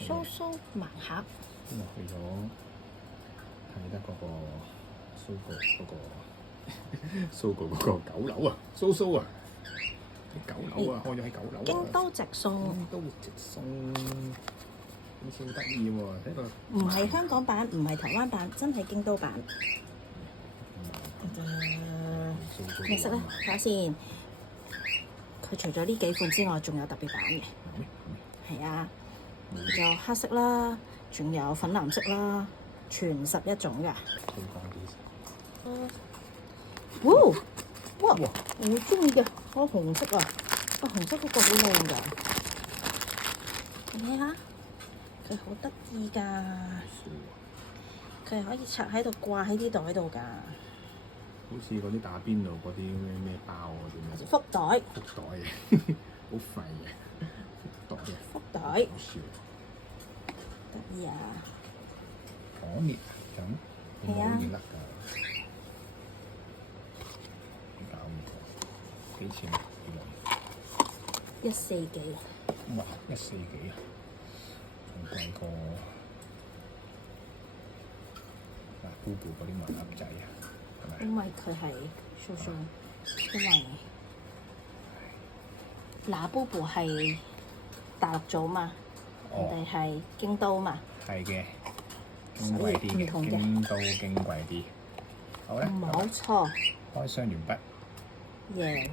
蘇蘇盲盒。今日去咗睇得嗰個蘇告嗰個九樓啊，蘇啊，啲九樓啊，開咗喺九樓啊。京都直送。京都直送，好似好得意喎！睇個唔係香港版，唔係台灣版，真係京都版。咩色咧？睇下先。佢除咗呢幾款之外，仲有特別版嘅。係啊，仲有黑色啦，仲有粉藍色啦，全11種㗎。哇！我中意嘅，我紅色啊，紅色嗰個好靚㗎。你睇下，佢好得意㗎，佢係可以插喺度掛喺啲袋度㗎。好似嗰啲打邊爐嗰啲咩包嗰啲咩？福袋。福袋嘅，好廢嘅福袋嘅。福袋。好笑。得意啊！可滅咁，係啊。可以甩㗎。搞唔過，幾錢啊？1四幾。哇！1四幾啊？仲貴過嗱，Boo Boo嗰啲盲盒仔啊，係咪？因為佢係蘇蘇，因為嗱，Boo Boo係大陸做嘛，人哋係京都嘛。係嘅，矜貴啲嘅，京都矜貴啲。好咧，冇錯。開箱完畢。耶！